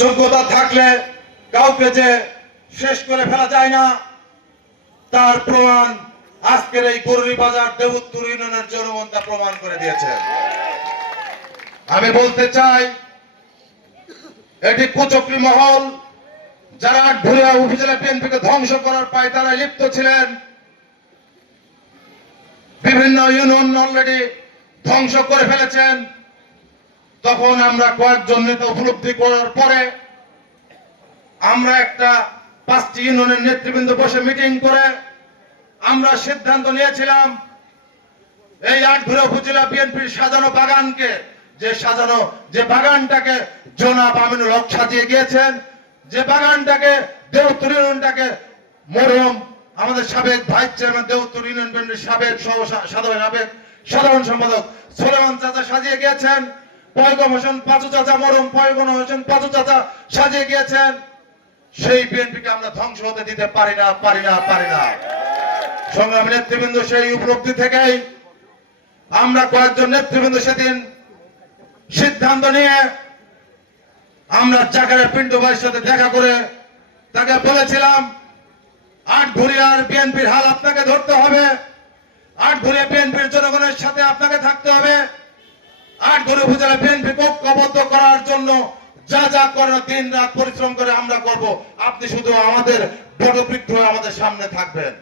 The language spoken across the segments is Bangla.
যোগ্যতা থাকলে কাউকে যে শেষ করে ফেলা যায় না, তার প্রমাণ আজকের এই গরুরি বাজার দেবুত্তর ইউনিয়নের জনগণ তা প্রমাণ করে দিয়েছে। আমি বলতে চাই, এটি কুচক্রী মহল যারা আটঘরিয়া উপজেলা বিএনপিকে ধ্বংস করার পায়তারায় লিপ্ত ছিলেন, বিভিন্ন ইউনিয়ন অলরেডি ধ্বংস করে ফেলেছেন। তখন আমরা কয়েকজন নেতা উপলব্ধি করার পরে আমরা একটা 5টি ইউনিয়নের নেতৃবৃন্দ বসে মিটিং করে আমরা সিদ্ধান্ত নিয়েছিলাম, এই আটঘরিয়া উপজেলা বিএনপির সাজানো বাগানকে, যে বাগানটাকে জনাব আমিনুল হক সাজিয়ে গিয়েছেন, যে বাগানটাকে দেবুত্তর ইউনিয়নটাকে মরহুম আমাদের সাবেক ভাইস চেয়ারম্যান দেবুত্তর ইউনিয়ন বিএনপির সাবেক সাধারণ সম্পাদক সুলেমান চাচা সাজিয়ে গিয়েছেন, পয়গম হোসেন পাঁচু চাচা, মরহুম পয়গম হোসেন পাঁচু চাচা সাজিয়ে গিয়েছেন, সেই বিএনপিকে আমরা ধ্বংস হতে দিতে পারি না। সংগ্রামী নেতৃবৃন্দ, সেই উপলব্ধি থেকেই আমরা কয়েকজন নেতৃবৃন্দ সেদিন সিদ্ধান্ত নিয়ে আমরা জাকারিয়া পিন্টু ভাইয়ের সাথে দেখা করে তাকে বলেছিলাম, আটঘরিয়ার বিএনপির হাল আপনাকে ধরতে হবে, আটঘরিয়া বিএনপির জনগণের সাথে আপনাকে থাকতে হবে, আটঘরিয়া উপজেলা বিএনপি ঐক্যবদ্ধ করার জন্য যা করার দিন রাত পরিশ্রম করে আমরা করব, আপনি শুধু আমাদের বটবৃক্ষ হয়ে আমাদের সামনে থাকবেন।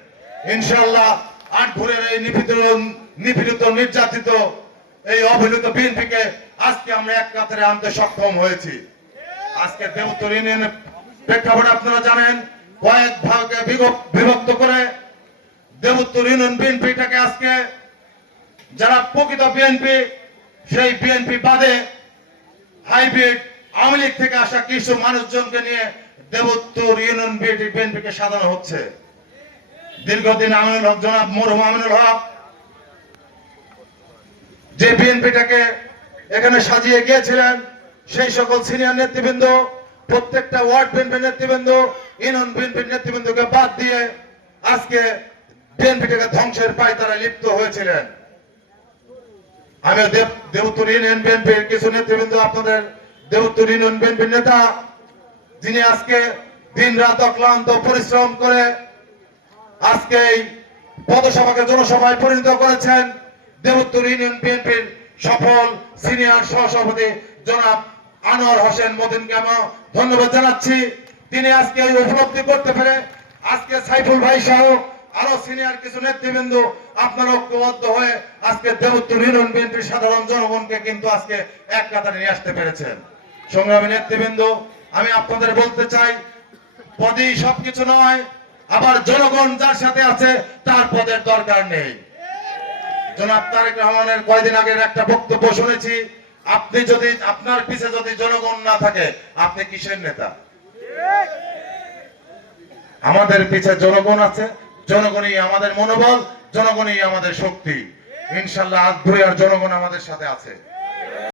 ইনশাআল্লাহ আটঘরিয়ার এই নিপীড়িত নির্যাতিত এই অবহেলিত বিএনপিকে আজকে আমরা এক কাতারে আনতে সক্ষম হয়েছি। আজকে দেবুত্তর ইউনিয়নের প্রেক্ষাপটে আপনারা জানেন, কয়েক ভাগে বিভক্ত করে দেবুত্তর ইউনিয়ন বিএনপিটাকে আজকে যারা প্রকৃত বিএনপি, সেই বিএনপি বাদে হাইব্রিড আওয়ামী লীগ থেকে আসা কিছু মানুষজনকে নিয়ে দেবুত্তর ইউনিয়ন বিএনপিকে সাজানো হচ্ছে। দীর্ঘদিন আমিনুল হক, জনাব মরহুম আমিনুল হক যে বিএনপিটাকে এখানে সাজিয়ে গিয়েছিলেন, সেই সকল সিনিয়র নেতৃবৃন্দ, প্রত্যেকটা ওয়ার্ড বিএনপির নেতৃবৃন্দ, ইউনিয়ন বিএনপির নেতৃবৃন্দকে বাদ দিয়ে আজকে বিএনপিটাকে ধ্বংসের পায়তারায় লিপ্ত হয়েছিলেন। আমি দেবুত্তর ইউনিয়ন বিএনপির কিছু নেতৃবৃন্দ, আপনাদের দেবুত্তর ইউনিয়ন বিএনপির নেতা, যিনি আজকে দিন রাত অক্লান্ত পরিশ্রম করে আজকে এই পদসভাকে জনসভায় পরিণত করেছেন, দেবুত্তর ইউনিয়ন বিএনপির সফল সিনিয়র সহসভাপতি জনাব আনোয়ার হোসেন মতিনকে আমি ধন্যবাদ জানাচ্ছি। তিনি আজকে এই উপলব্ধি করতে পেরে আজকে সাইফুল ভাই সহ আরো সিনিয়র কিছু নেতৃবৃন্দ আপনারা ঐক্যবদ্ধ হয়ে আজকে দেবুত্তর ইউনিয়ন বিএনপির সাধারণ জনগণকে কিন্তু আজকে এক কাতারে নিয়ে আসতে পেরেছেন। সংগ্রামী নেতৃবৃন্দ, আমি আপনাদের বলতে চাই, পদই সবকিছু নয়, আবার জনগণ যার সাথে আছে তার পদের দরকার নেই। জনাব তারেক রহমানের কয়েকদিন আগের একটা বক্তব্য শুনেছি, আপনি যদি আপনার পিছে যদি জনগণ না থাকে, আপনি কিসের নেতা? আমাদের পিছে জনগণ আছে, জনগণই আমাদের মনোবল, জনগণই আমাদের শক্তি। ইনশাআল্লাহ আটঘরিয়ার জনগণ আমাদের সাথে আছে।